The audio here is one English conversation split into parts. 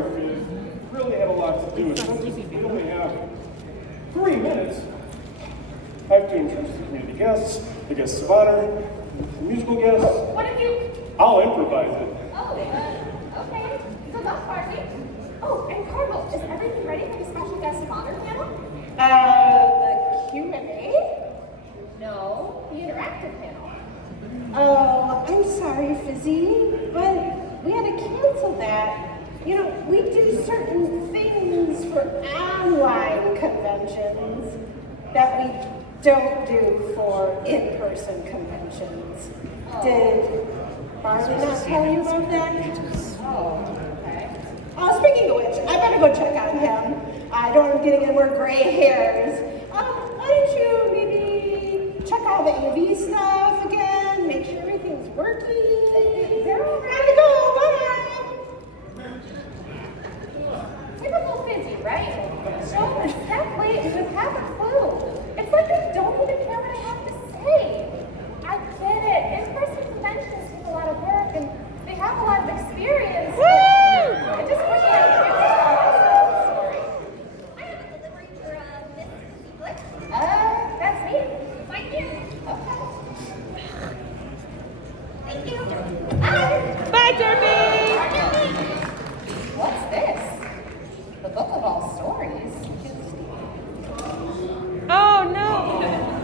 sorry, Fizz. Really had a lot to do. Since we only have 3 minutes, I have to introduce the community guests, the guests of honor, the musical guests. What have you? I'll improvise it. Oh, okay. So that's party. Oh, and Carmel, is everything ready for the special guest of honor panel? The Q&A? No, the interactive panel. Oh, I'm sorry, Fizzy, but we had to cancel that. You know, we do certain things for online conventions that we don't do for in-person conventions. Oh. Did Barney not tell you about that? Oh, okay. Oh, speaking of which, I better go check on him. I don't want him getting any more gray hairs. Why don't you maybe check all the AV stuff again, make sure everything's working. They're all Time to go, bye! Typical Fizzy, right? Show us that late and just have a clue. It's like they don't even care what I have to say. I get it. In-person conventions take a lot of work and they have a lot of experience. Woo! I just wish I could tell myself the story. I have a delivery for Miss Fizzy Flick. That's me. Right here. Okay. Thank you. Bye, Derby! What's this? The book of all stories. Oh, no!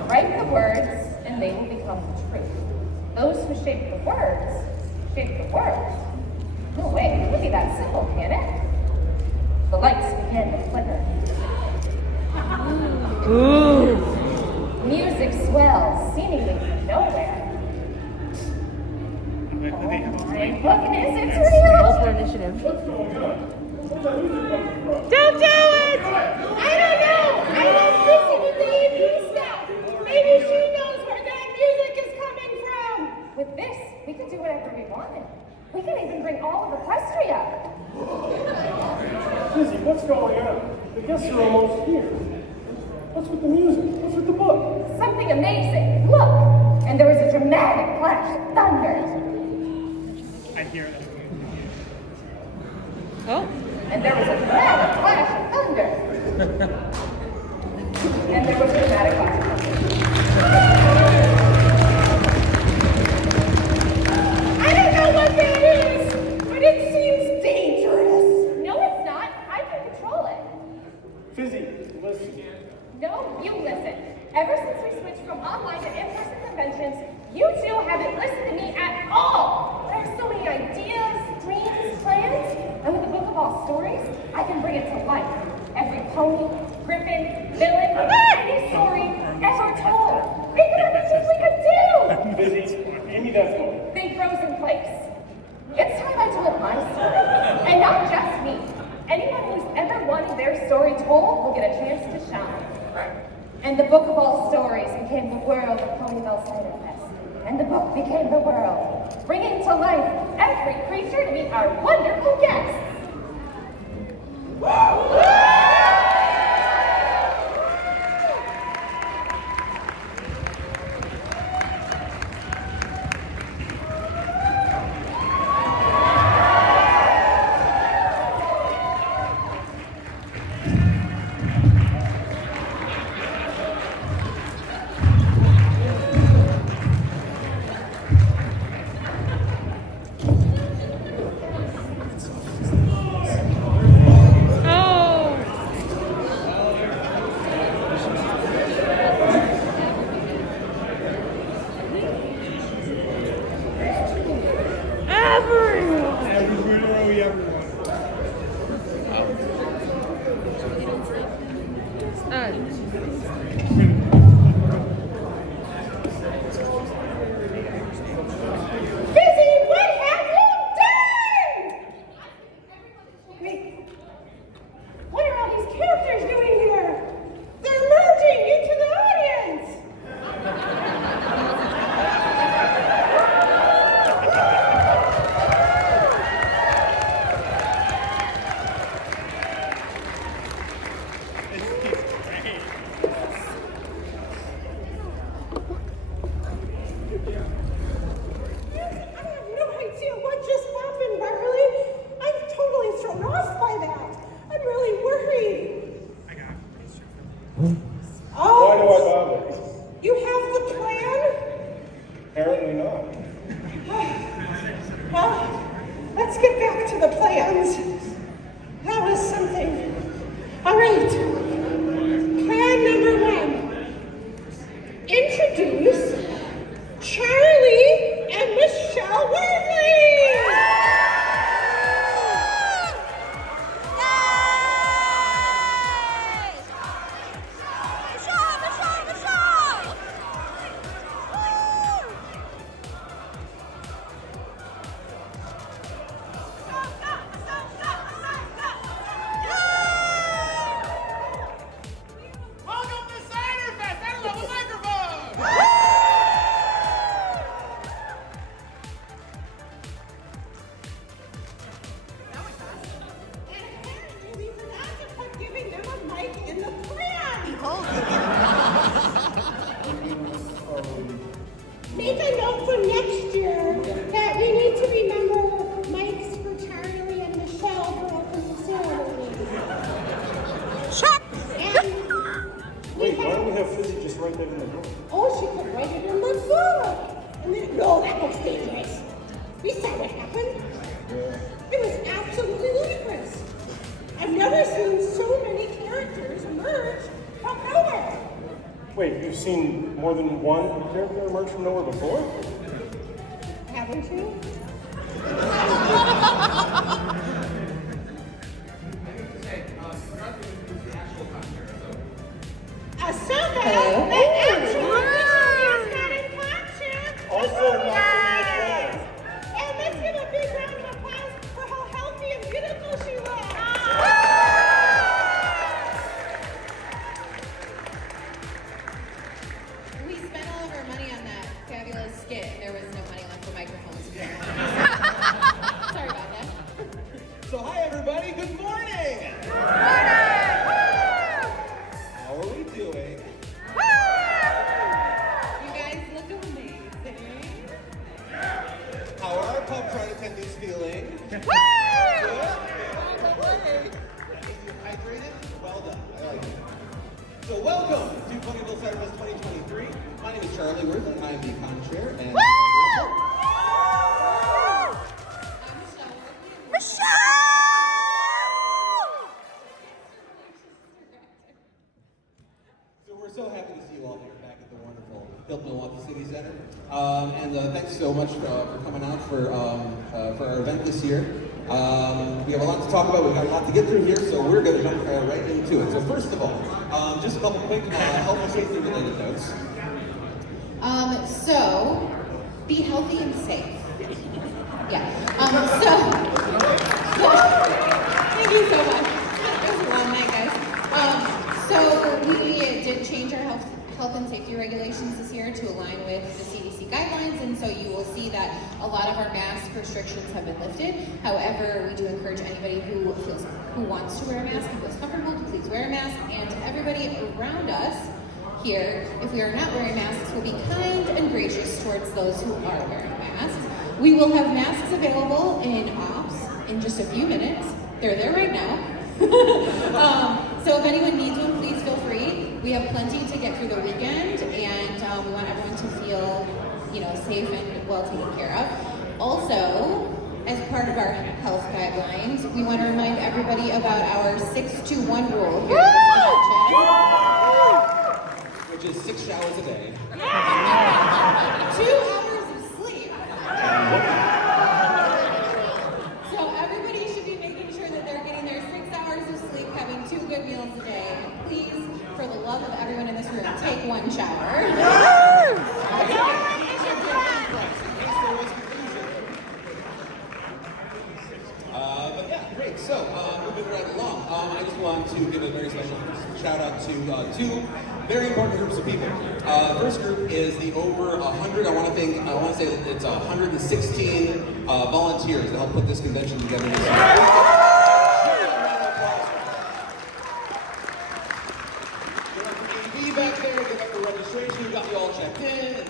Write the words, and they will become true. Those who shape the words, shape the world. No way, it can't be that simple, can it? The lights began to flicker. Ooh! Music swells, seemingly from nowhere. Oh my goodness, it's real! Roll for initiative. What's going on? Where's that music coming from? Don't do it! I don't know! I was listening to the AV stuff! Maybe she knows where that music is coming from! With this, we could do whatever we wanted. We could even bring all of Equestria. Fizzy, what's going on? The guests are almost here. What's with the music? What's with the book? Something amazing. Look! And there was a dramatic flash of thunder. I hear it. Oh? And there was a dramatic flash of thunder. And there was a dramatic flash of thunder. I don't know what that is, but it seems dangerous. No, it's not. I can control it. Fizzy, listen. No, you listen. Ever since we switched from online to in-person conventions, you two haven't listened to me at all. I have so many ideas, dreams, plans, and with the book of all stories, I can bring it to life. Every pony, griffin, villain, any story ever told. Think of everything we could do! Fizzy, give me that phone. Big frozen place. It's time I told my story. And not just me. Anyone who's ever wanted their story told will get a chance to shine. And the book of all stories became the world of Ponyville Ciderfest. And the book became the world, bringing to life every creature to meet our wonderful guests. I have no idea what just happened, Beverly. I'm totally thrown off caused by that. I'm really worried. I got it. Why do Oh, I bother? you have the plan? Apparently not. Well, let's get back to the plans. That was something. All right. Plan number 1. Introduce Charlie and Michelle Worley. Welcome to Ciderfest! I don't have a microphone! And apparently we forgot to put giving them a mic in the plan. Make a note for next year that we need to remember mics for Charlie and Michelle for opening ceremony. Check. And we Wait, why have, don't we have Fizzy just write that in the book? oh, she could write it in the book. And then, no, that looks dangerous. We saw what happened. It was absolutely ludicrous. I've never seen so many characters emerge from nowhere. Wait, you've seen more than one character emerge from nowhere before? Haven't you? A soda that actually is not in concert. Also not in the plan. And let's give a big round of applause for how healthy and beautiful she looks. We spent all of our money on that fabulous skit, and there was no money left for microphones. Sorry about that. So hi everybody, good morning! How are we doing? You guys look amazing. How are our pub trying attendees feeling? Good? Good? All right. Hydrated? Well done. I like it. So welcome to Ponyville Ciderfest 2023. My name is Charlie Worthy. I am the con chair and so we're so happy to see you all here back at the wonderful Built Milwaukee City Center. Thanks so much for coming out for our event this year. We have a lot to talk about. We've got a lot to get through here, so we're going to jump right into it. So first of all, just a couple quick health and safety related notes. So, be healthy and safe. Yeah. Thank you so much. That was a long night, guys. So we did change our health and safety regulations this year to align with the CDC guidelines, and so you will see that a lot of our mask restrictions have been lifted. However, we do encourage anybody who wants to wear a mask and feels comfortable to please wear a mask, and everybody around us here, if we are not wearing masks, will be kind and gracious towards those who are wearing masks. We will have masks available in ops in just a few minutes. They're there right now. So if anyone needs one, please feel free. We have plenty to get through the weekend, and we want everyone to feel, safe and well taken care of. Also, as part of our health guidelines, we want to remind everybody about our 6-to-1 rule here at the convention. Which is 6 showers a day. 2 hours of sleep. So everybody should be making sure that they're getting their 6 hours of sleep, having 2 good meals a day. And please, for the love of everyone in this room, take 1 shower. But yeah, great. So, moving right along, I just want to give a very special shout out to 2 very important groups of people. First group is the over 100. I want to say that it's 116 volunteers to help put this convention together this year. Back there, give up the registration. We got you all checked in, and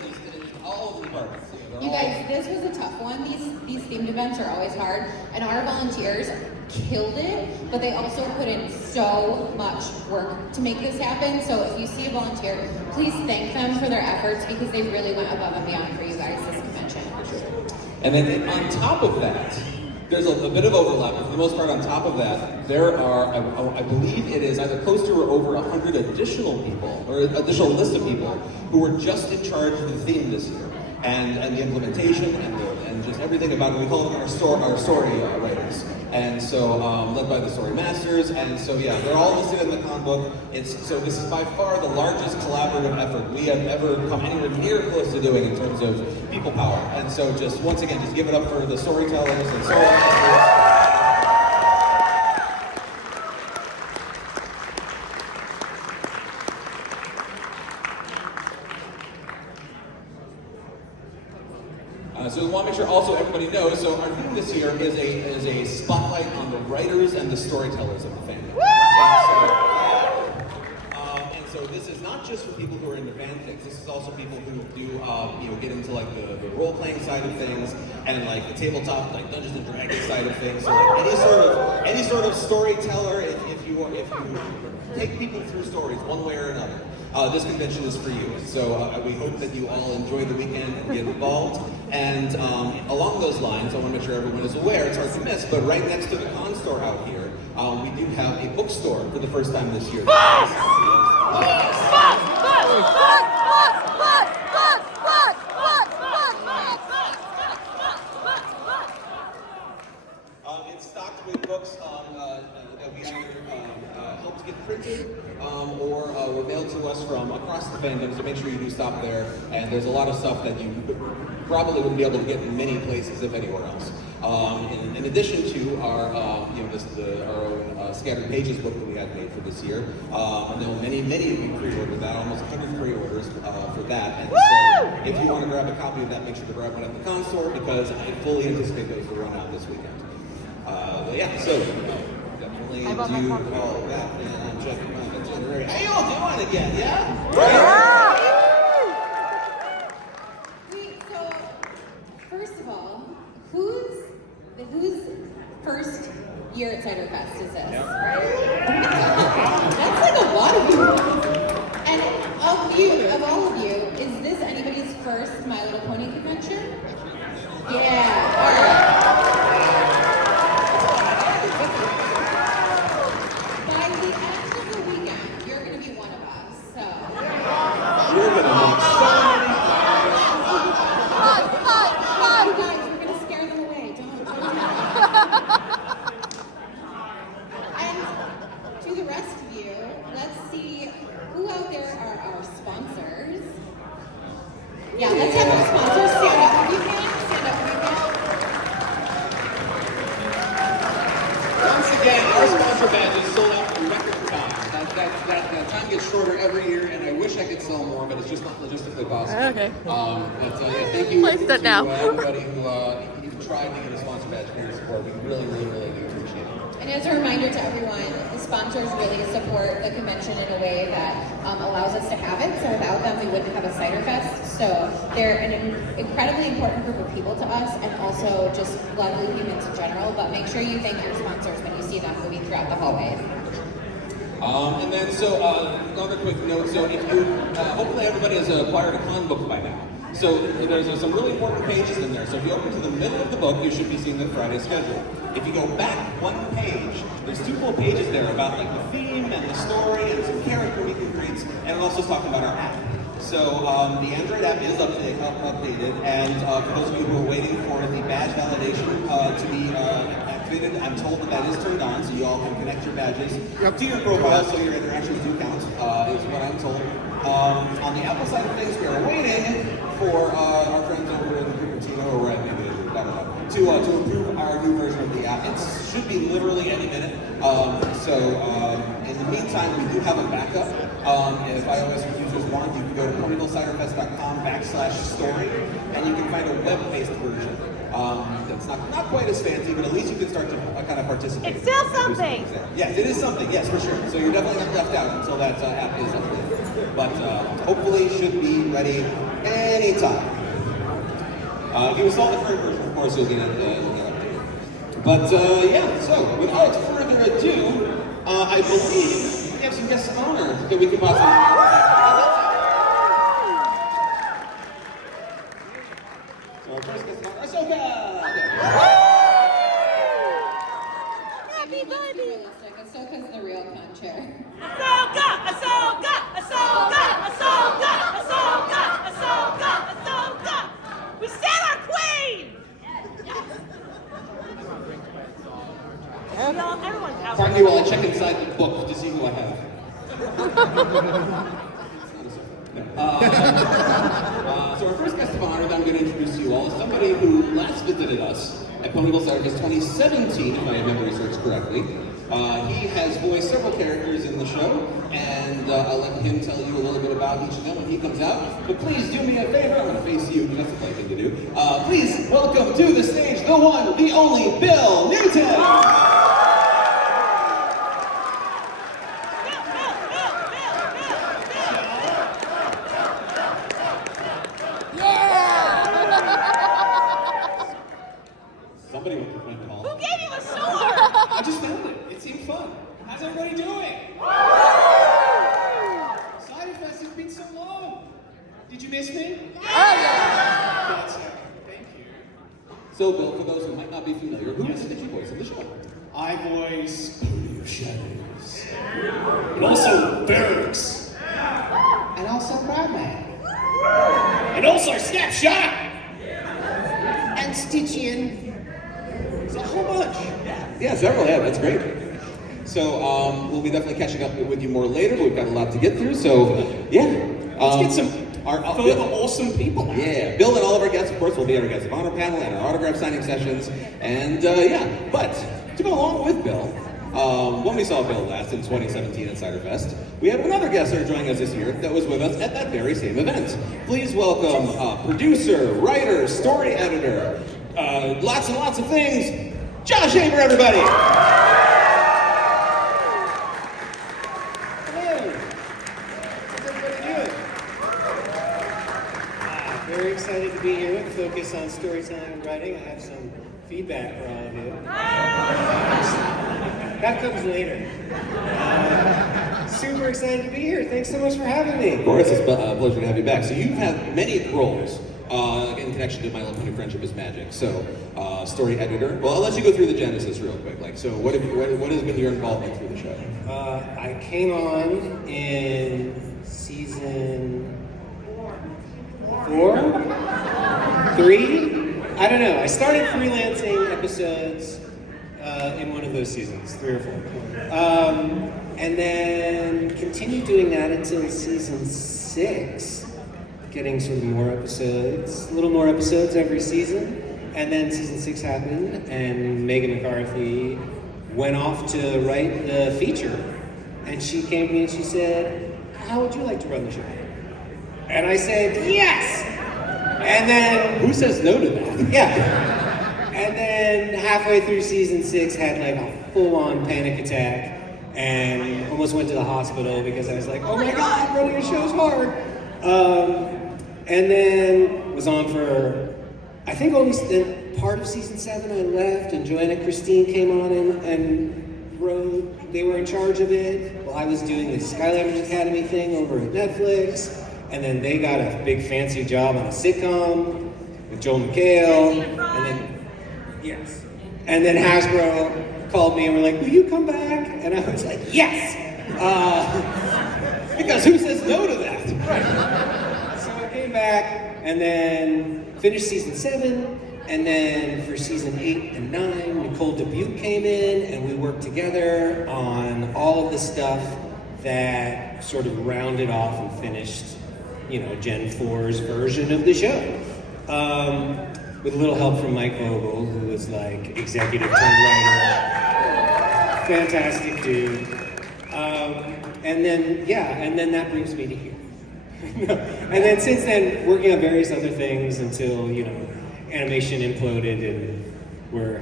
all of the departments. You guys, this was a tough one. These themed events are always hard, and our volunteers killed it but they also put in so much work to make this happen. So if you see a volunteer, please thank them for their efforts because they really went above and beyond for you guys this convention. And then on top of that, there's a bit of overlap, but for the most part on top of that, there are, I believe it is either close to or over 100 additional people, or additional list of people, who were just in charge of the theme this year, and the implementation, and just everything about it. We call them our story writers. And so, led by the story masters, and so yeah, they're all listed in the con book. So this is by far the largest collaborative effort we have ever come anywhere near close to doing in terms of people power. And so just, once again, just give it up for the storytellers and story masters. So we want to make sure also everybody knows, so our theme this year is a spotlight on the writers and the storytellers of the fandom. And so this is not just for people who are into fanfics, this is also people who do, get into like the role-playing side of things, and like the tabletop, like Dungeons and Dragons side of things. So like any sort of storyteller, if you take people through stories one way or another, this convention is for you. So we hope that you all enjoy the weekend and get involved. And along those lines, I want to make sure everyone is aware, it's hard to miss, but right next to the con store out here, we do have a bookstore for the first time this year. It's stocked with books that we either helped get printed or were mailed to us from across the fandom, so make sure you do stop there. And there's a lot of stuff that you probably wouldn't be able to get in many places, if anywhere else. In addition to our, our own Scattered Pages book that we had made for this year, I know many of you pre-ordered that, almost 100 pre-orders for that. And so if you want to grab a copy of that, make sure to grab one at the con store, because I fully anticipate those to run out this weekend. Yeah, so definitely do all of that. And I'm checking my itinerary. How y'all doing again? Yeah? So first of all, whose first year at Ciderfest is this? That's like a lot of people. And of all of you, is this anybody's first My Little Pony convention? Yeah. All right. By the end of the weekend, you're going to be one of us. So You're going to make so many you guys, we're going to scare them away. Don't do that. And to the rest of you, let's see who out there are our sponsors. Yeah, let's have our sponsors stand up if you can. Stand up if you can. Once again, our sponsor badge is sold out in record time. That time gets shorter every year, and I wish I could sell more, but it's just not logistically possible. Okay. Thank you Place that now. everybody who tried to get a sponsor badge for your support. We really do appreciate it. And as a reminder to everyone, the sponsors really support the convention in a way that allows us to have it. So without them, we wouldn't have a Ciderfest. So they're an incredibly important group of people to us, and also just lovely humans in general. But make sure you thank your sponsors when you see them moving throughout the hallways. And then, so another quick note. So if you, hopefully everybody has acquired a con book by now. So there's some really important pages in there. So if you open to the middle of the book, you should be seeing the Friday schedule. If you go back one page, there's 2 full pages there about like the theme and the story and some character meet and greets, and it also talking about our app. So the Android app is updated, and for those of you who are waiting for the badge validation to be activated, I'm told that is turned on, so you all can connect your badges to your profile, so your interactions do count, is what I'm told. On the Apple side of things, we are waiting for our friends over in Cupertino, or maybe I don't know, to approve our new version of the app. It should be literally any minute. In the meantime, we do have a backup. If iOS users want, you can go to PonyvilleCiderfest.com/story, and you can find a web-based version. That's not quite as fancy, but at least you can start to kind of participate. It's still something. Yes, it is something. Yes, for sure. So you're definitely not left out until that app is updated. But hopefully, should be ready anytime. If you install the current version, of course, you'll get updated. But yeah. So without further ado, I believe we have some guests of honor that we could possibly. So our first guest of honor, Ahsoka. Happy baby! Ahsoka's the real conchair. Ahsoka! Ahsoka! Ahsoka! Ahsoka! Ahsoka! Ahsoka! Ahsoka! We said our queen! Everyone's out. Pardon me while I check inside the book to see who I have. So our first guest of honor that I'm going to introduce to you all is somebody who last visited us at Ponyville Ciderfest 2017, if my memory serves correctly. He has voiced several characters in the show, and I'll let him tell you a little bit about each of them when he comes out. But please do me a favor, I'm going to face you, because that's the right thing to do. Please welcome to the stage the one, the only, Bill Newton! Somebody went to Flint Hall. Who gave you a sword? I just found it. It seemed fun. How's everybody doing? Ciderfest, it's been so long. Did you miss me? Oh, yeah. That's okay. Thank you. So, Bill, for those who might not be familiar, who is it that you voice in the show? I voice Pony Shadows. And also Barracks. And also Batman. And also Snapshot. And Stitchian. So how much? Yeah, several. Yeah, that's great. So we'll be definitely catching up with you more later, but we've got a lot to get through. So yeah, Let's get some further awesome people out. Yeah, Bill and all of our guests, of course, will be at our guest of honor panel and our autograph signing sessions. And yeah, but to go along with Bill, when we saw Bill last in 2017 at Ciderfest, we have another guest that are joining us this year that was with us at that very same event. Please welcome producer, writer, story editor, lots and lots of things, Josh Haber, everybody! Hello! How's everybody doing? Very excited to be here with Focus on Storytelling and Writing. I have some feedback for all of you. That comes later. Super excited to be here. Thanks so much for having me. Of course, it's a pleasure to have you back. So you've had many roles in connection to My Little Pony Friendship is Magic. So, story editor. Well, I'll let you go through the genesis real quick. Like, so what has been your involvement through the show? I came on in season 4? 3? I don't know. I started freelancing episodes in one of those seasons, 3 or 4. And then continued doing that until season 6. Getting sort of more episodes, a little more episodes every season. And then season 6 happened, and Megan McCarthy went off to write the feature. And she came to me and she said, "How would you like to run the show?" And I said, "Yes!" And then... Who says no to that? Yeah. And then halfway through season 6, had like a full-on panic attack and almost went to the hospital because I was like, "Oh my God, running a show's hard." And then was on for, I think only part of season 7 I left, and Joanna Christine came on and wrote, they were in charge of it while I was doing the Skylanders Academy thing over at Netflix, and then they got a big fancy job on a sitcom with Joel McHale, and then, yes. And then Hasbro called me and were like, "Will you come back?" And I was like, "Yes!" Because who says no to that? Right. So I came back and then finished season 7, and then for season 8 and 9, Nicole Dubuque came in and we worked together on all of the stuff that sort of rounded off and finished, you know, Gen 4's version of the show. With a little help from Mike Vogel, who was like executive turned writer. Fantastic dude. And then that brings me to here. And then since then, working on various other things until, you know, animation imploded and we're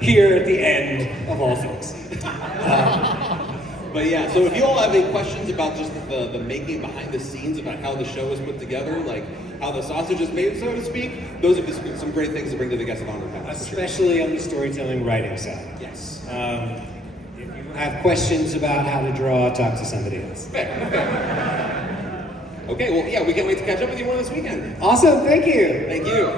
here at the end of all things. But yeah, so if you all have any questions about just the making behind the scenes, about how the show is put together, like how the sausage is made, so to speak, those are just some great things to bring to the Guest of Honor panel. Especially on the storytelling writing side. Yes. If you have questions about how to draw, talk to somebody else. Okay, well, yeah, we can't wait to catch up with you more this weekend. Awesome, thank you. Thank you.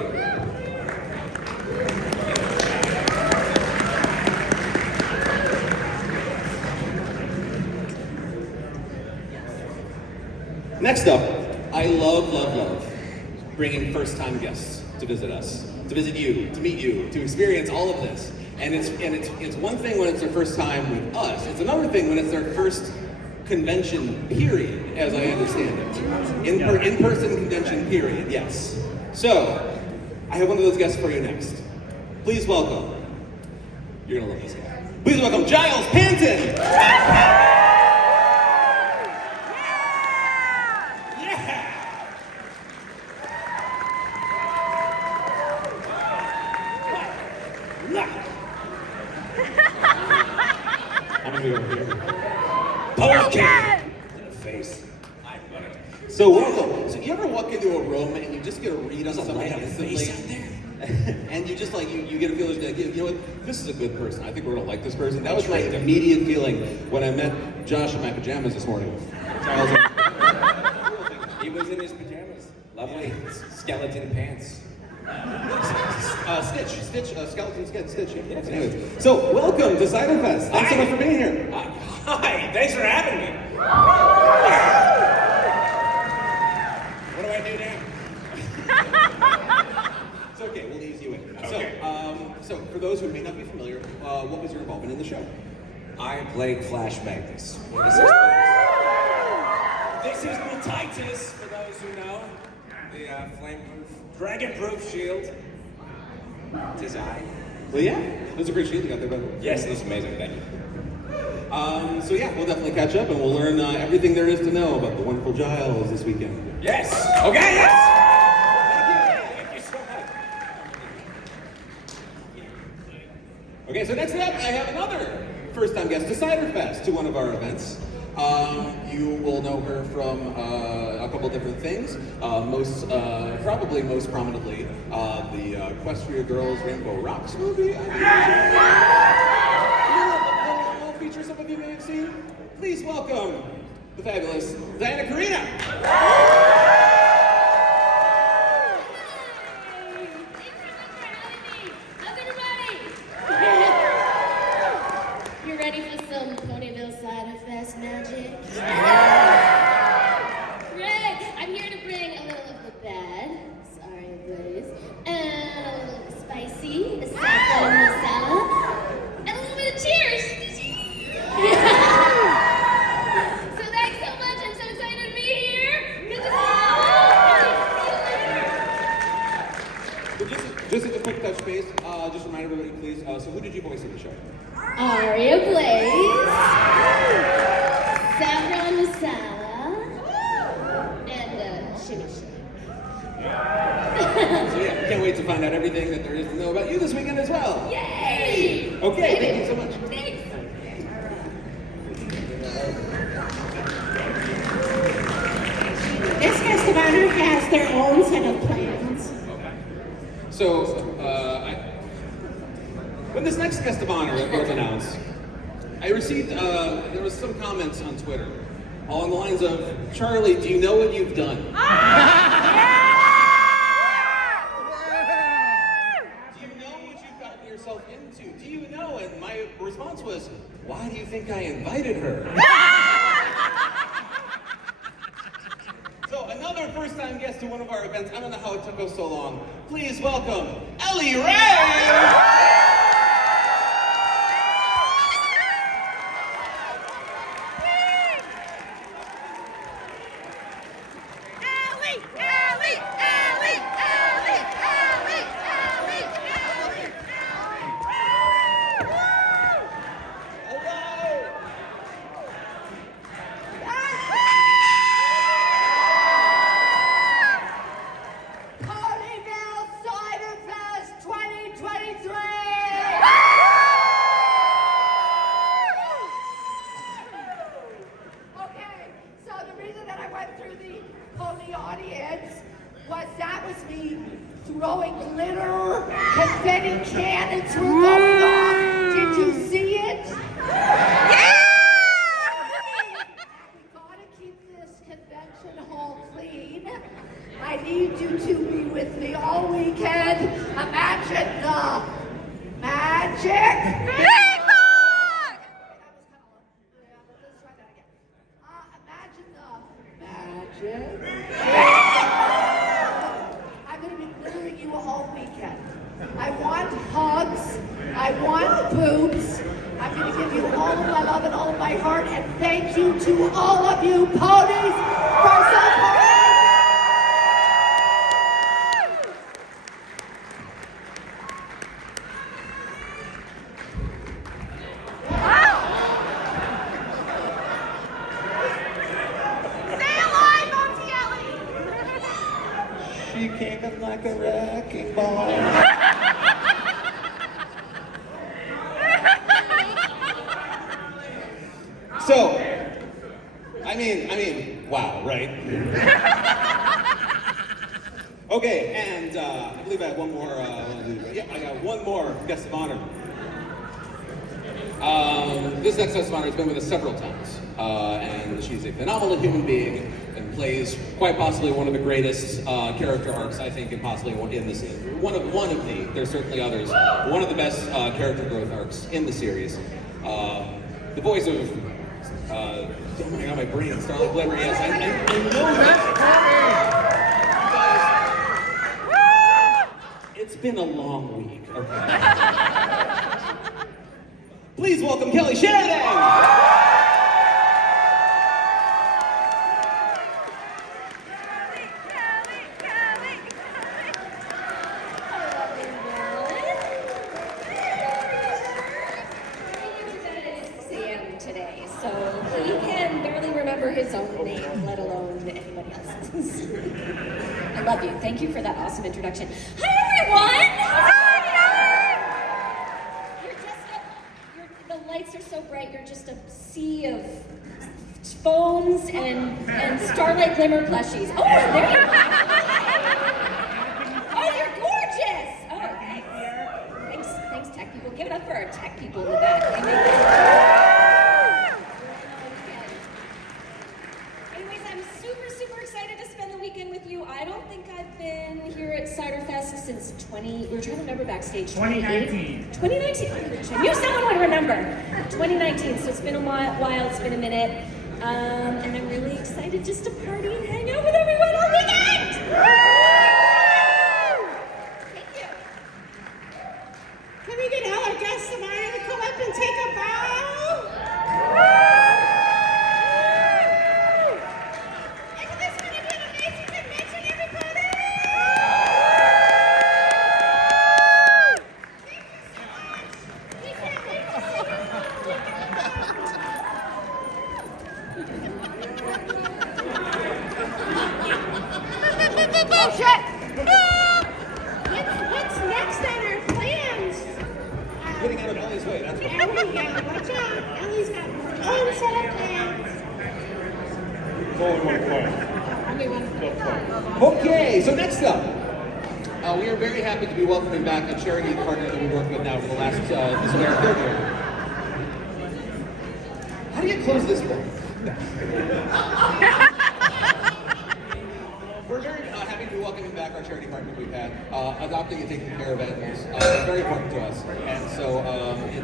Next up, I love bringing first-time guests to visit us, to visit you, to meet you, to experience all of this. And it's one thing when it's their first time with us. It's another thing when it's their first convention period, as I understand it. In-person convention period, yes. So, I have one of those guests for you next. Please welcome, you're gonna love this guy. Please welcome Giles Panton! I'm gonna go over here. Poke in the face. So welcome. So you ever walk into a room and you just get a read on somebody instantly? And you just like you get a feeling like, you know what, this is a good person. I think we're gonna like this person. That was my immediate feeling when I met Josh in my pajamas this morning. He was in his pajamas. Lovely skeleton pants. Stitch, skeleton skin, Stitch. Yes. Anyways, so welcome to Ciderfest. Thanks so much for being here. Hi, thanks for having me. What do I do now? It's okay, we'll ease you in. Okay. So for those who may not be familiar, what was your involvement in the show? I played Flash Magnus. This is the Titus, for those who know. The flame-proof, dragon-proof shield. Tis I. Well, yeah, it was a great shield you got there, brother. Yes, it was amazing, thank you. So yeah, we'll definitely catch up and we'll learn everything there is to know about the wonderful Giles this weekend. Yes! Okay, yes! Thank you so much. Okay, so next up, I have another first-time guest to Ciderfest, to one of our events. You will know her from a couple different things. Probably most prominently, the Equestria Girls Rainbow Rocks movie. Little feature some of you may have seen. Please welcome the fabulous Diana Karina. How's everybody? You ready for some Ponyville Ciderfest magic? Right, I'm here to bring a little of the bad, sorry Blaze, and a little of the spicy, the saffron masala, and a little bit of cheers. So thanks so much, I'm so excited to be here. Good to see you all. Just as a quick touch base, just remind everybody, please. So who did you voice in the show? Aria Blaze, saffron masala, and shimmy shake. So yeah, can't wait to find out everything that there is to know about you this weekend as well. Yay! Okay, thank you so much. Thanks. This guest of honor has their own set of plans. So, when this next guest of honor was announced, I received, there was some comments on Twitter along the lines of, Charlie, do you know what you've done? Do you know what you've gotten yourself into? Do you know? And my response was, why do you think I invited her? So another first-time guest to one of our events. I don't know how it took us so long. Please welcome Ellie Ray! Ponyville Ciderfest 2023! Okay, so the reason that I went through the pony audience was that was me throwing glitter, confetti cannons were going off. Did you see it? Yeah! Jen? I'm going to be littering you all weekend. I want hugs. I want boobs. I'm going to give you all of my love and all of my heart. And thank you to all of you ponies for supporting. She came in like a wrecking ball. So, I mean, wow, right? Okay, and I believe I have one more. Yeah, I got one more guest of honor. This next guest of honor has been with us several times, and she's a phenomenal human being and plays quite possibly one of the greatest character arcs I think, and possibly in the series. One of the. There's certainly others. One of the best character growth arcs in the series. The voice of. Oh my god, my brain. Starlight Glimmer. Yes, I know that. It's been a long week. Okay. Please welcome Kelly Sheridan. Today, so he can barely remember his own name, let alone anybody else's. I love you. Thank you for that awesome introduction. Hi, everyone! The lights are so bright. You're just a sea of phones and Starlight Glimmer plushies. Oh, there you go. Oh, you're gorgeous. Oh, thanks. Thanks, tech people. Give it up for our tech people in the back. They make this. With you. I don't think I've been here at Ciderfest since we were trying to remember backstage. 2019. 2019. I knew someone would remember. 2019. So it's been a while. It's been a minute. And I'm really excited just to party and hang out with everyone all weekend. Thank you. Can we get all our guests of honor to come up and take a bow? What's next on our plans? Getting out of Ellie's way, that's what. There we go. Watch out. Ellie's got her own set of plans. It's only one point. Okay, so next up, we are very happy to be welcoming back a charity partner that we worked with now for the last, this is our third year. How do you close this one? We're very happy to be welcoming back our charity partner we've had. Adopting and taking care of animals is very important to us. And so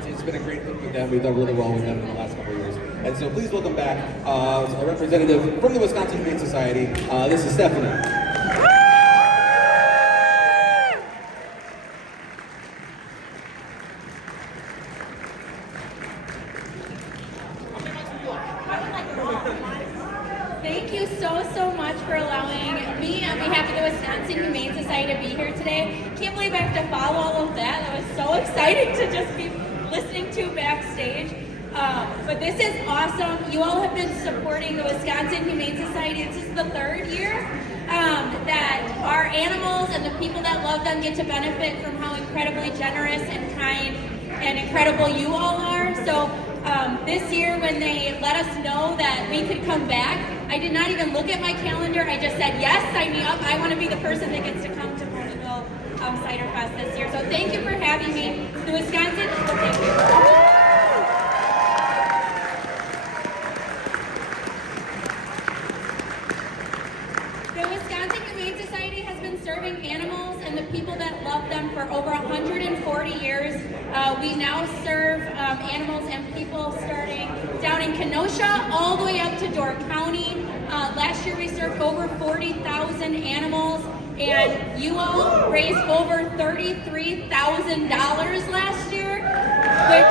it's been a great thing with them. We've done really well with them in the last couple of years. And so please welcome back a representative from the Wisconsin Humane Society. This is Stephanie. Thank you so much for allowing me on behalf of the Wisconsin Humane Society to be here today. Can't believe I have to follow all of that. That was so exciting to just be listening to backstage. But this is awesome. You all have been supporting the Wisconsin Humane Society. This is the third year that our animals and the people that love them get to benefit from how incredibly generous and kind and incredible you all are. So this year when they let us know that we could come back, I did not even look at my calendar. I just said, yes, sign me up. I want to be the person that gets to come to Ponyville Ciderfest this year. So thank you for having me. The Wisconsin, thank you. The Wisconsin Humane Society has been serving animals and the people that love them for over 140 years. We now serve animals and people starting down in Kenosha all the way up to Door County. Last year we served over 40,000 animals, and you all raised over $33,000 last year, which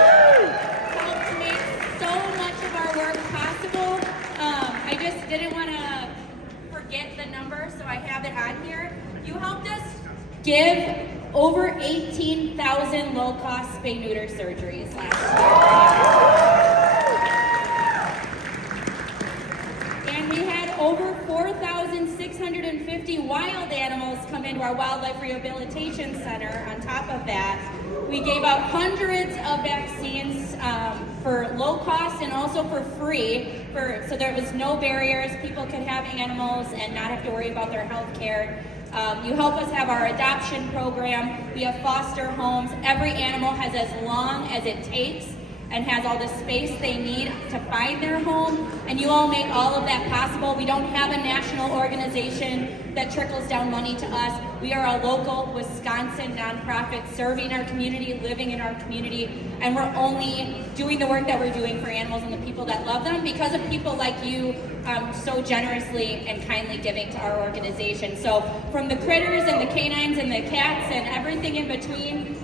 helped make so much of our work possible. I just didn't want to forget the number, so I have it on here. You helped us give over 18,000 low-cost spay-neuter surgeries last year. And we had over 4,650 wild animals come into our Wildlife Rehabilitation Center. On top of that, we gave out hundreds of vaccines for low cost and also for free, so there was no barriers. People could have animals and not have to worry about their health care. You help us have our adoption program. We have foster homes. Every animal has as long as it takes and has all the space they need to find their home. And you all make all of that possible. We don't have a national organization that trickles down money to us. We are a local Wisconsin nonprofit serving our community, living in our community, and we're only doing the work that we're doing for animals and the people that love them because of people like you so generously and kindly giving to our organization. So from the critters and the canines and the cats and everything in between,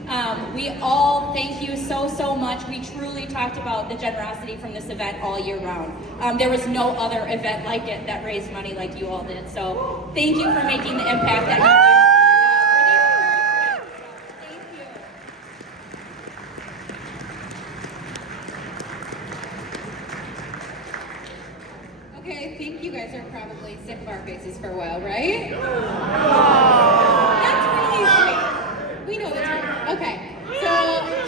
we all thank you so much. We truly talked about the generosity from this event all year round. There was no other event like it that raised money like you all did. So thank you for making the impact that you do. Okay, I think you guys are probably sick of our faces for a while, right? That's really sweet. We know the truth. Okay, so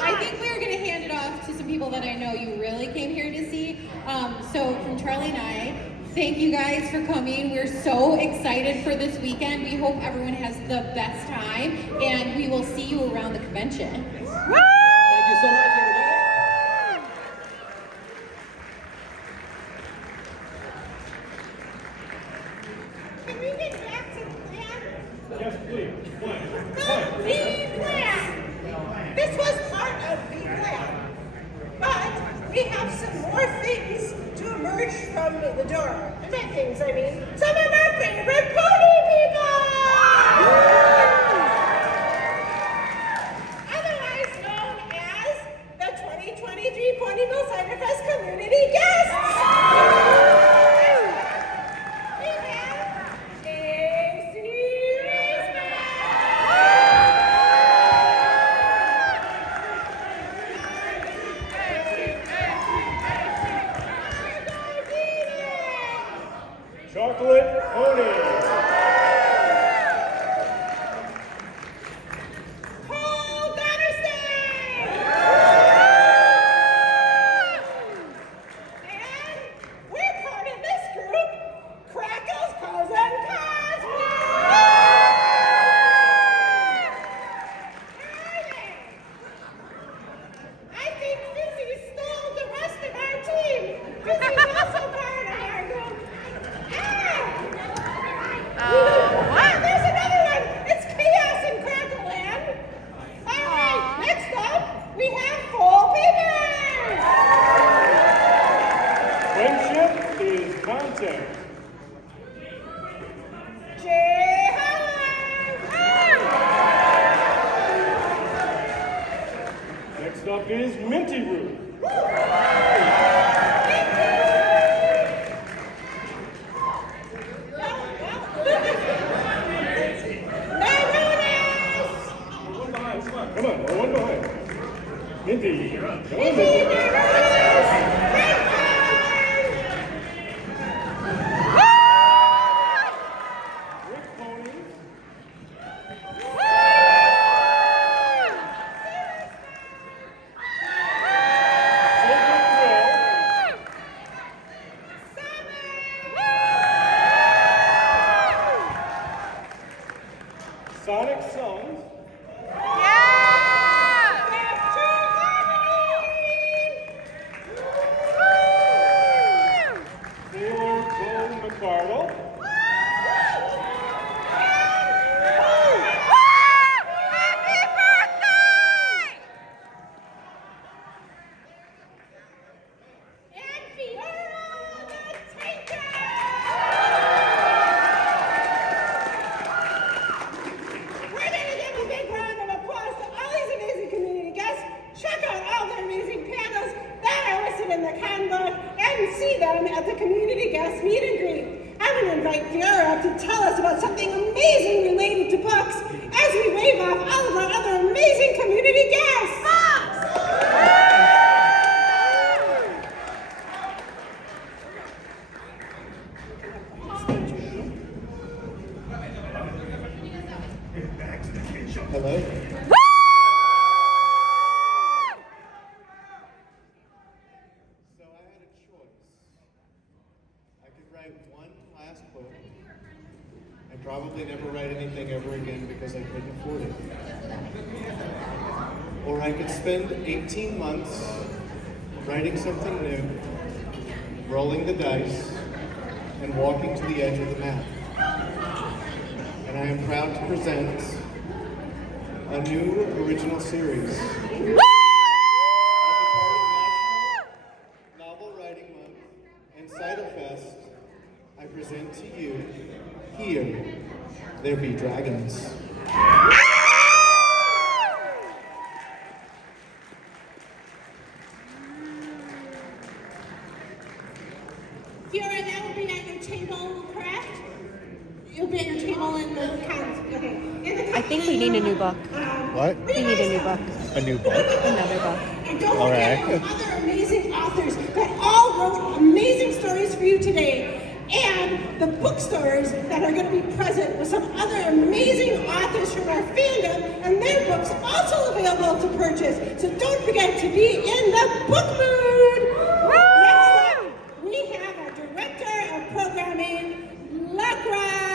I think we are going to hand it off to some people that I know you really came here to see. So from Charlie and I, thank you guys for coming. We're so excited for this weekend. We hope everyone has the best time, and we will see you around the convention. Thank you so much, everybody. Can we get back to the plan? Yes, please. The plan. This was part of the plan. But we have some more things to emerge from the door. By things, I mean some of our favorite pony people! Otherwise known as the 2023 Ponyville Ciderfest community guests! We have Chocolate pony. Paul Donnerson! And we're part of this group, Crackles, Cousin I think Fizzy stole the rest of our team. Fizzy's also part of our group. There's another one. It's Chaos in Crackleland. All right, next up, we have Full Papers. Friendship is content. Jay Howard. Next up is Minty Root. Come on, one behind. Minty, come on, Minty. Rick Pony. Sonic Sons. Taylor Cole McCardle. And and see them at the community guest meet and greet. I'm going to invite Vera up to tell us about something amazing related to books as we wave off all of our other amazing community guests. Hello? So I had a choice. I could write one last book and probably never write anything ever again because I couldn't afford it. Or I could spend 18 months writing something new, rolling the dice, and walking to the edge of the map. And I am proud to present a new original series. As a part of National Novel Writing Month and Ciderfest, I present to you, Here There Be Dragons. Fiora, that will be at your table, correct? You'll be at your table in the I think we need a new book. What? We need a new book. A new book? Another book. And don't forget our other amazing authors that all wrote amazing stories for you today. And the bookstores that are going to be present with some other amazing authors from our fandom, and their books also available to purchase. So don't forget to be in the book mood. Next up, we have our director of programming, Lakra.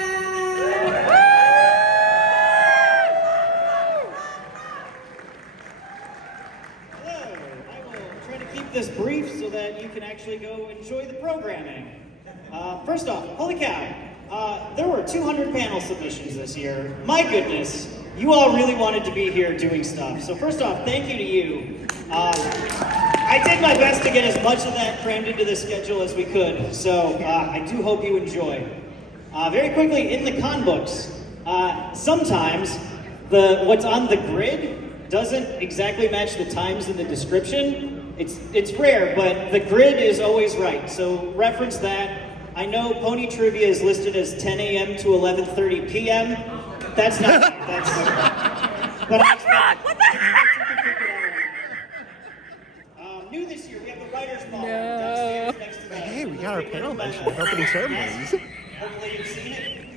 This brief so that you can actually go enjoy the programming. First off, holy cow, there were 200 panel submissions this year. My goodness, you all really wanted to be here doing stuff. So first off, thank you to you. I did my best to get as much of that crammed into the schedule as we could, so I do hope you enjoy. Very quickly, in the con books, sometimes what's on the grid doesn't exactly match the times in the description. It's rare, but the grid is always right, so reference that. I know Pony Trivia is listed as 10 a.m. to 11:30 p.m. That's not that's but what's wrong? What the heck? New this year, we have the Writers' Ball downstairs next to the Hey, we got our panel mentioned with opening ceremonies. Hopefully you've seen it.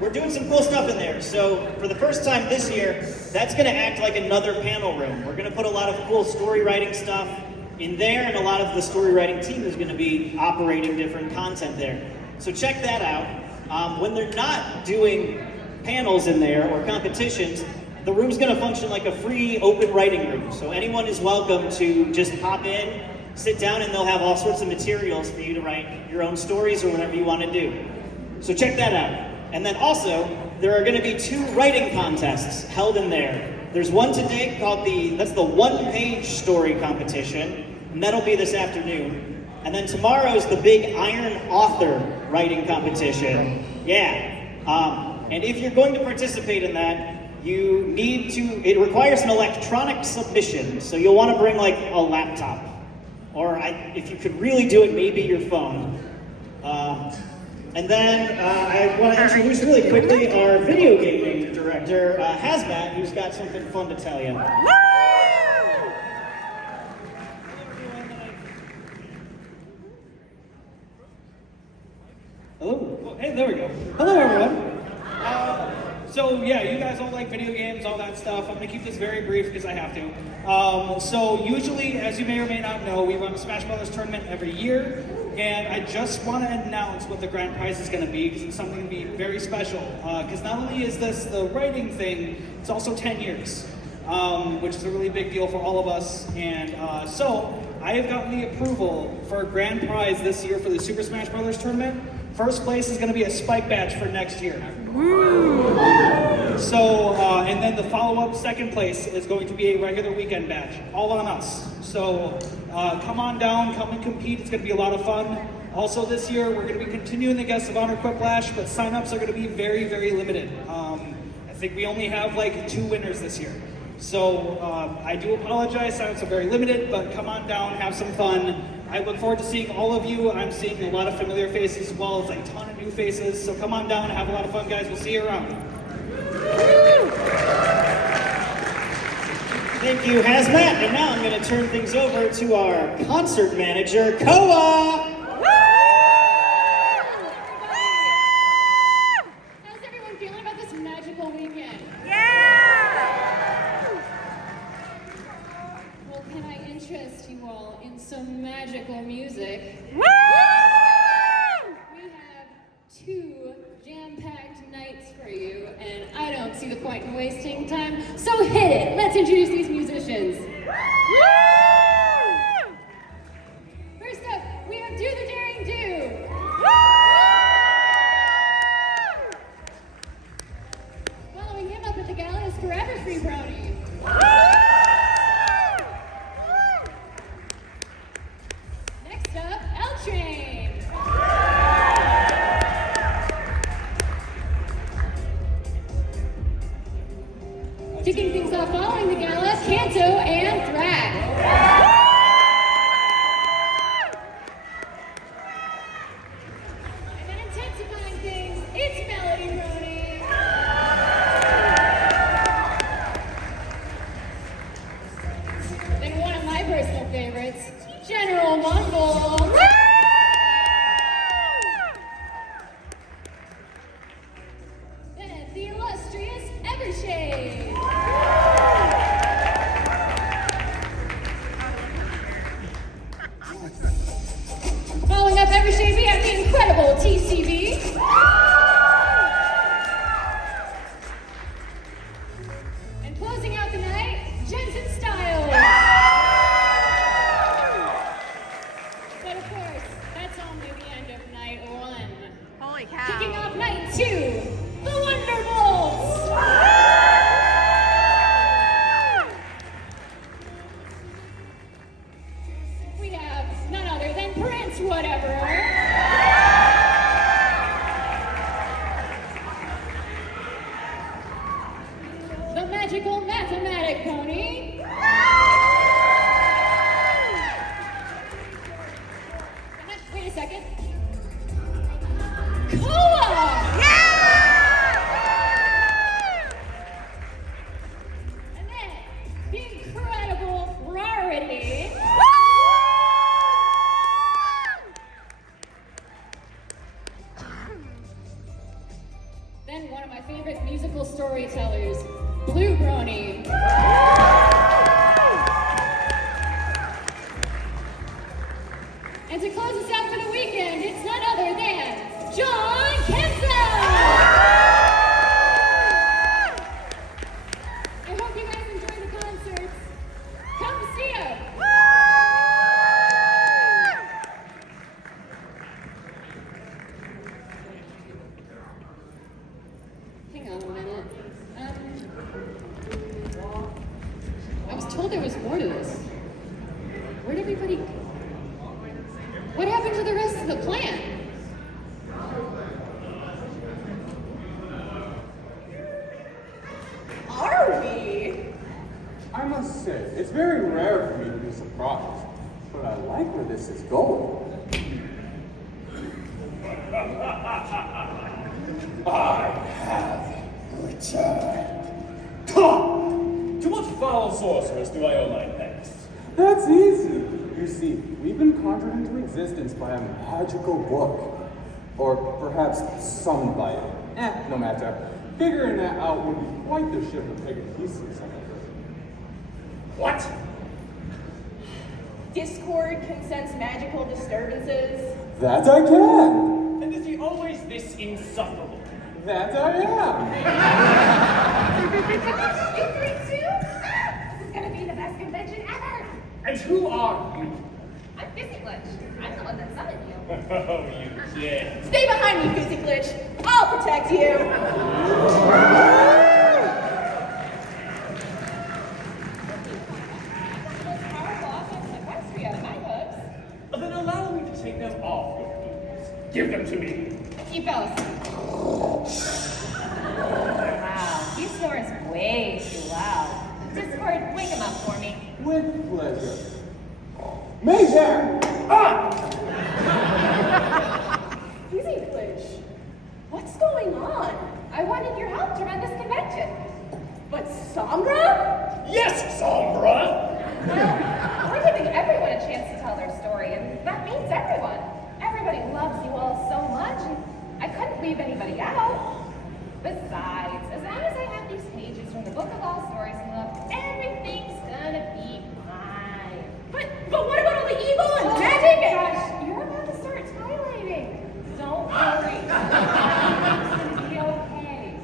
We're doing some cool stuff in there. So for the first time this year, that's going to act like another panel room. We're going to put a lot of cool story writing stuff in there, and a lot of the story writing team is going to be operating different content there. So check that out. When they're not doing panels in there or competitions, the room's going to function like a free open writing room. So anyone is welcome to just pop in, sit down, and they'll have all sorts of materials for you to write your own stories or whatever you want to do. So check that out. And then also, there are going to be 2 writing contests held in there. There's one today called that's the one-page story competition, and that'll be this afternoon. And then tomorrow's the big Iron Author writing competition. Yeah. And if you're going to participate in that, it requires an electronic submission, so you'll want to bring like a laptop. Or if you could really do it, maybe your phone. And then I want to introduce really quickly our video gaming director, Hazmat, who's got something fun to tell you. Hello? Oh, hey, there we go. Hello, everyone. So yeah, you guys all like video games, all that stuff. I'm gonna keep this very brief because I have to. So usually, as you may or may not know, we run a Smash Brothers tournament every year. And I just want to announce what the grand prize is going to be, because it's something to be very special. Because not only is this the writing thing, it's also 10 years, which is a really big deal for all of us. And so I have gotten the approval for a grand prize this year for the Super Smash Brothers tournament. First place is going to be a spike badge for next year. So, and then the follow-up second place is going to be a regular weekend badge, all on us. So come on down, come and compete. It's going to be a lot of fun. Also this year, we're going to be continuing the Guests of Honor Quiplash, but sign-ups are going to be very, very limited. I think we only have like 2 winners this year. So I do apologize, sign-ups are very limited, but come on down, have some fun. I look forward to seeing all of you. I'm seeing a lot of familiar faces as well as a ton of new faces. So come on down and have a lot of fun, guys. We'll see you around. Thank you, Hazmat. And now I'm going to turn things over to our concert manager, Koa. How's everyone feeling about this magical weekend? Well, can I interest you all in some magical music? We have 2 jam-packed nights for you, and I don't see the point in wasting time, so hit it! Let's introduce these musicians. First up, we have Do the Daring Do. Following him up at the gala is Forever Free Brownie. Next up, L Train. Kicking things off following the gala, Canto and Thrak. And then intensifying things, it's Melody Brony. Then one of my personal favorites, General Mumble. Then the illustrious Evershade. Following up Evershade, we have the incredible TCB. And closing out the night, Jensen Styles. But of course, that's only the end of night 1. Holy cow. Kicking off night 2, the Wonderbolts. We have none other than Prince Whatever. The magical mathematic pony. And then, wait a second. Koa! And then, the incredible Rarity. Then one of my favorite musical storytellers, Blue Brony. And to close us out for the weekend, it's none other than John Kensel! I hope you guys enjoy the concerts. Come see us! Hang on a minute. I was told there was more to this. Where'd everybody... What happened to the rest of the plan? Are we? I must say, it's very rare for me to be surprised, but I like where this is going. I have returned. Come! To what foul sorceress do I owe my thanks? That's easy. You see, we've been conjured into existence by a magical book. Or perhaps summoned by it. No matter. Figuring that out would be quite the shift of taking pieces. What? Discord can sense magical disturbances. That I can! And is he always this insufferable? That I am! Gosh, you 3 too? This is gonna be the best convention ever! And who are you? I'm Fizzy Glitch. I'm the one that summoned you. Oh, you kid. Stay behind me, Fizzy Glitch. I'll protect you. Then allow me to take them off your hands. Give them to me. You fellas. Wow, he snores way too loud. Discord, wake him up for me. With pleasure. Major! Ah! tremendous convention. But Sombra? Yes, Sombra! Well, we're giving everyone a chance to tell their story, and that means everyone. Everybody loves you all so much, and I couldn't leave anybody out. Besides, as long as I have these pages from the Book of All Stories in them, everything's gonna be fine. But what about all the evil and Oh magic? my gosh, you're about to start twilighting. Don't worry. Everything's gonna be okay.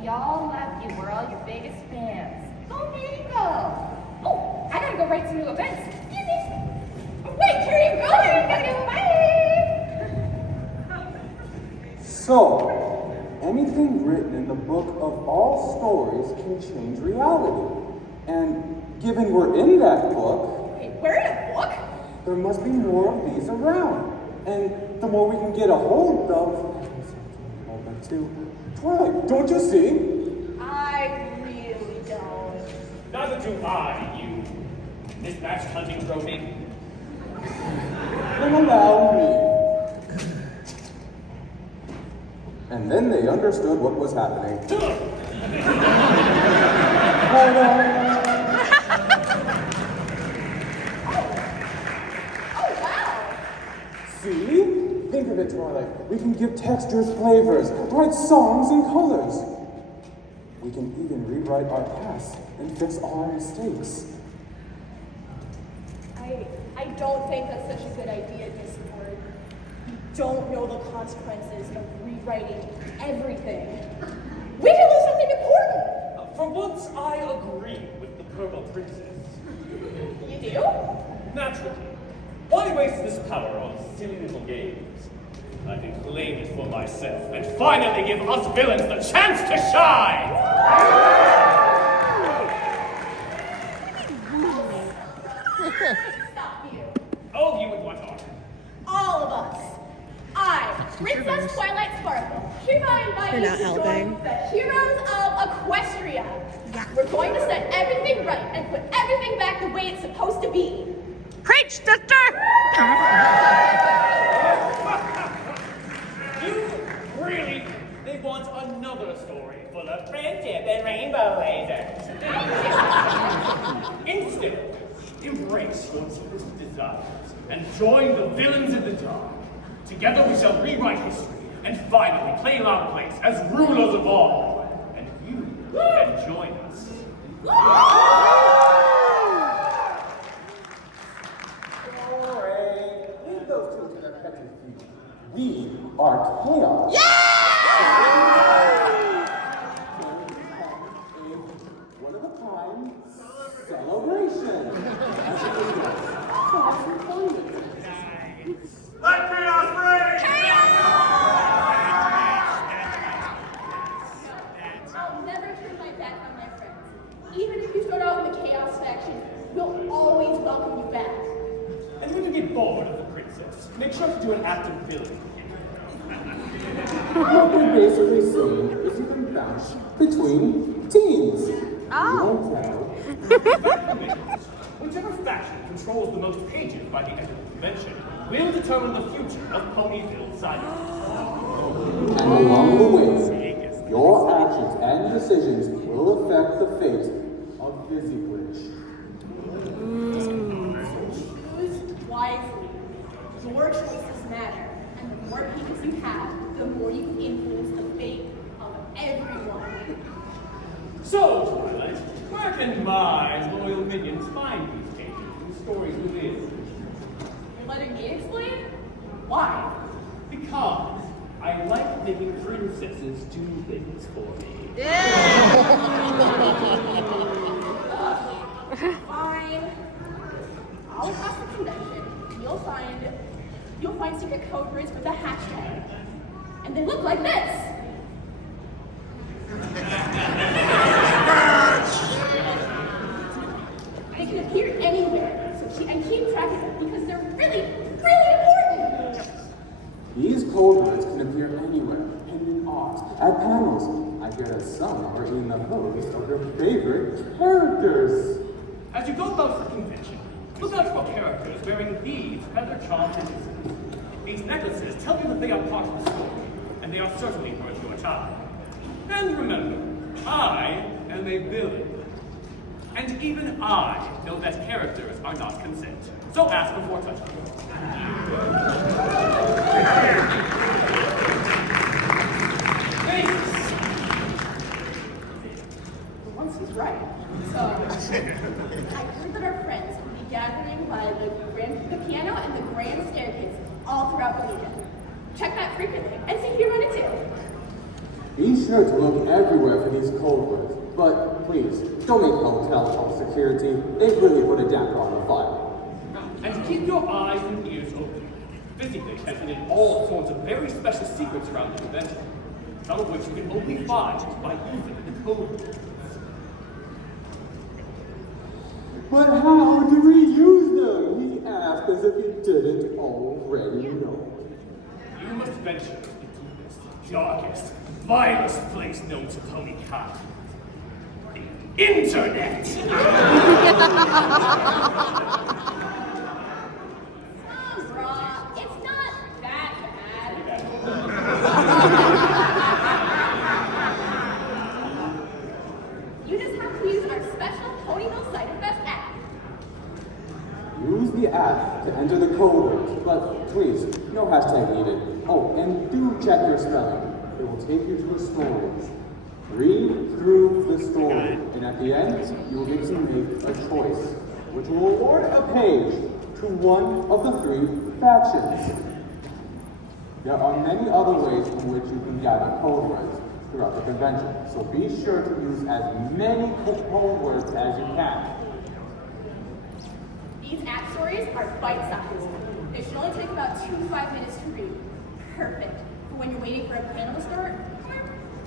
We all love you. We're all your biggest fans. Go mingle. Oh, I gotta go write some new events. Excuse me. Wait, where are you going? Gotta go. Bye. So, anything written in the Book of All Stories can change reality. And given we're in that book, Hey, we're in a book? there must be more of these around. And the more we can get a hold of, to Twilight, don't you see? I really don't. Neither do I, you mismatched hunting trophy. Then allow me. And then they understood what was happening. Oh, wow. See? Think of it, Twilight. We can give textures flavors, write songs and colors. We can even rewrite our past and fix all our mistakes. I don't think that's such a good idea, Discord. You don't know the consequences of rewriting everything. We can lose something important. For once, I agree with the Purple Princess. You do? Naturally. Why waste this power on silly little games? I can claim it for myself and finally give us villains the chance to shine! Stop you. Oh, you and what are? All of us. I, Princess Twilight Sparkle, hereby invite You're you not to helping. join the heroes of Equestria. We're going to set everything right and put everything back the way it's supposed to be. Preach, sister! You really? They want another story full of friendship and rainbow lasers. Instead, embrace your deepest desires and join the villains in the dark. Together we shall rewrite history and finally claim our place as rulers of all. And you can join us. Alright, leave those two to their petty feet. We are chaos. One of a kind celebration. Let chaos reign! I'll never turn my back on my friends. Even if you start out in the Chaos faction, we'll always welcome you back. And when you get bored of the princess, make sure to do an active villain. What we're basically saying is you can bounce between teams. Whichever faction controls the most pages by the end of the convention will determine the future of Ponyville Ciderfest. And along the way, your actions and decisions will affect the fate of Fizzy Glitch. Choose wisely. Your choices matter. And the more pages you have, the more you can influence the fate of everyone. So, Twilight, where can my loyal minions find these pages and stories within? You're letting me explain? Why? Because I like making princesses do things for me. Fine. All across the convention, you'll find secret code words with a hashtag. And they look like this. They can appear anywhere, so keep track of them because they're really, really important. These code words can appear anywhere, in art, at panels. I hear that some are in the host of your favorite characters. As you go about the convention, look out for characters wearing these feather-charmed necklaces. These necklaces tell you that they are part of the story, and they are certainly worth your time. And remember, I am a villain. And even I know that characters are not consent. So ask before touching. Thanks. Once he's right. So, I heard that our friends will be gathering by the piano and the grand staircase all throughout the weekend. Check that frequently and see if you run into. Be sure to look everywhere for these code words, but please, don't make hotel call security. They've really put a damper on the file. And keep your eyes and ears open. Physically tested in all sorts of very special secrets around the convention, some of which you can only find by using the code words. But how do we use them? He asked as if he didn't already know. You must venture into this darkest, vilest place known to ponykind. The Internet! It's not that bad. You just have to use our special Ponyville Ciderfest app. Use the app to enter the code words, but please, no hashtag needed. Oh, and do check your spelling. It will take you to a story. Read through the story, and at the end, you will get to make a choice, which will award a page to one of the 3 factions. There are many other ways in which you can gather code words throughout the convention, so be sure to use as many code words as you can. These app stories are bite-sized. They should only take about 2 to 5 minutes to read. Perfect for when you're waiting for a panel to start, or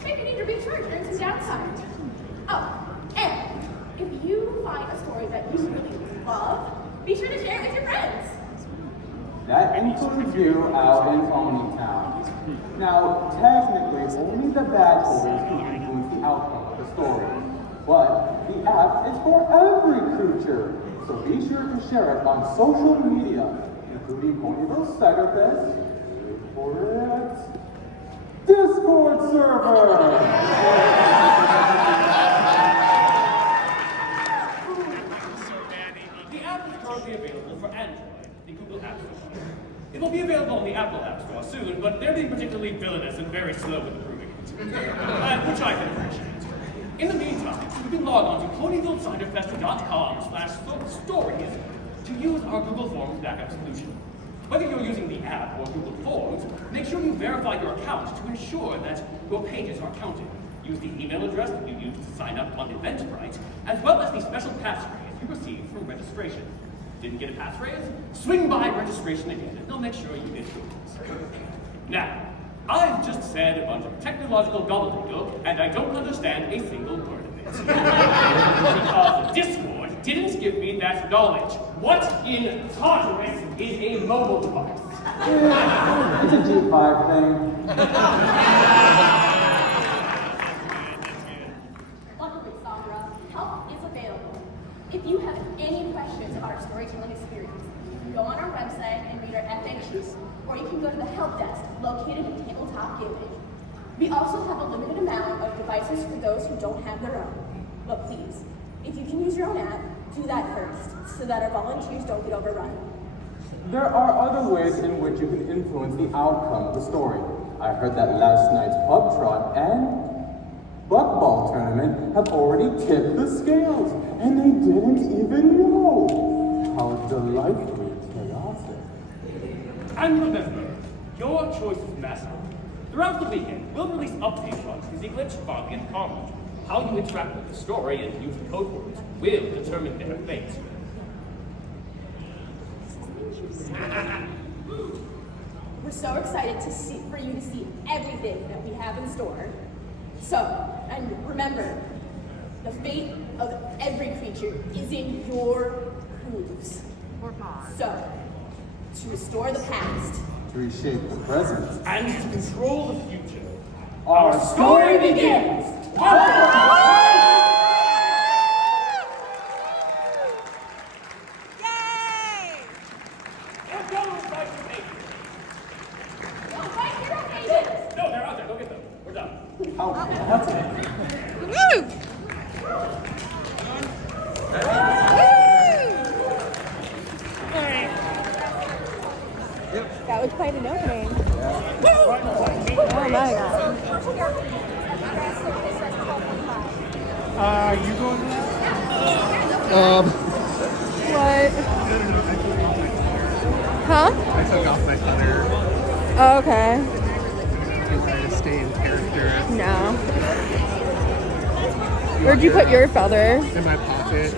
maybe you need your big charge during some downtime. Oh, and if you find a story that you really love, be sure to share it with your friends. That includes you out in Ponytown. Now, technically, only the badge holders can influence the outcome of the story. But the app is for every creature, so be sure to share it on social media, including PonyvilleCiderfest, wait for it, Discord server! The app is currently available for Android, the Google App Store. It will be available on the Apple App Store soon, but they're being particularly villainous and very slow with approving it, which I can appreciate. In the meantime, you can log on to PonyvilleCiderfest.com/stories to use our Google Forms backup solution. Whether you're using the app or Google Forms, make sure you verify your account to ensure that your pages are counted. Use the email address that you used to sign up on Eventbrite, as well as the special passphrase you received for registration. Didn't get a passphrase? Swing by registration again, and they'll make sure you get yours. Now, I've just said a bunch of technological gobbledygook, and I don't understand a single word of it. Because Discord didn't give me that knowledge. What in Tartarus is a mobile device? It's a G5 thing. Luckily, Sandra, help is available. If you have any questions about our storytelling experience, you can go on our website and read our FAQs, or you can go to the help desk located in Tabletop Gaming. We also have a limited amount of devices for those who don't have their own. But please, if you can use your own app, do that first, so that our volunteers don't get overrun. There are other ways in which you can influence the outcome of the story. I heard that last night's pub trot and buckball tournament have already tipped the scales, and they didn't even know. How delightfully chaotic. And remember, your choice is massive. Throughout the weekend, we'll release updates on Fizzy Glitch, Foggy, and Carnage. How you interact with the story and use the code words will determine their fate. We're so excited for you to see everything that we have in store. So, and remember, the fate of every creature is in your hooves. So, to restore the past, To reshape the present. And to control the future, Our story begins! No, they're out there. Go get them. We're done. Oh, that's it. Woo! That was quite an opening. Oh my god. You going now? What? Huh? I took off my cutter. Oh, okay. To try to stay in character. No. Where'd you put your feather? In my pocket.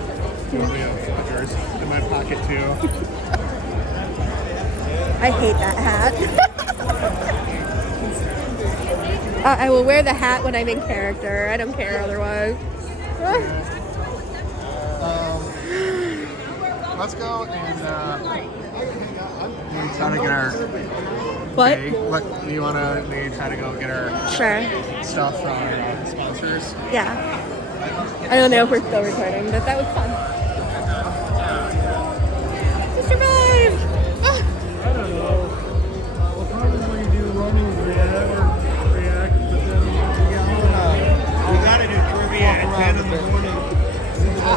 You have feathers in my pocket too. I hate that hat. I will wear the hat when I'm in character. I don't care otherwise. Let's go and try to get our. What? You want to maybe try to go get our stuff from our sponsors? Yeah. I don't know if we're still recording, but that was fun. We survived! I don't know. We'll probably do running react, but then We gotta do trivia at 10 in the morning.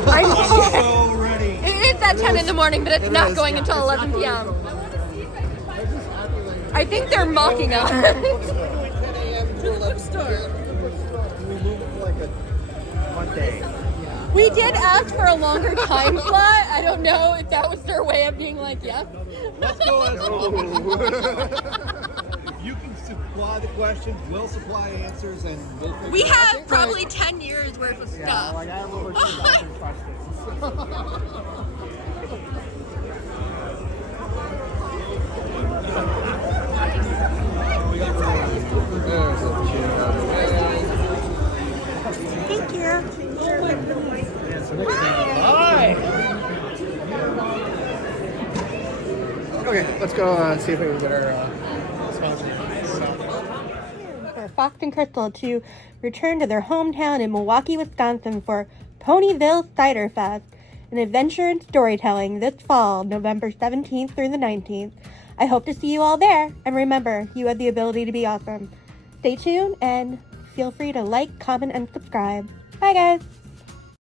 I'm so ready. It is at 10 in the morning, but it's not going until 11 p.m. I think they're mocking us. We did ask for a longer time slot. I don't know if that was their way of being like, yep. let's go as You can supply the questions, we'll supply answers, and we'll figure We it have out. probably 10 years worth of Yeah, stuff. like I have over 2,000 questions. Thank you. Okay, let's go see if we can get our sponsor. For Phauxe and Krystal to return to their hometown in Milwaukee, Wisconsin for Ponyville Ciderfest, an adventure in storytelling this fall, November 17th through the 19th. I hope to see you all there, and remember, you have the ability to be awesome. Stay tuned, and feel free to like, comment, and subscribe. Bye, guys!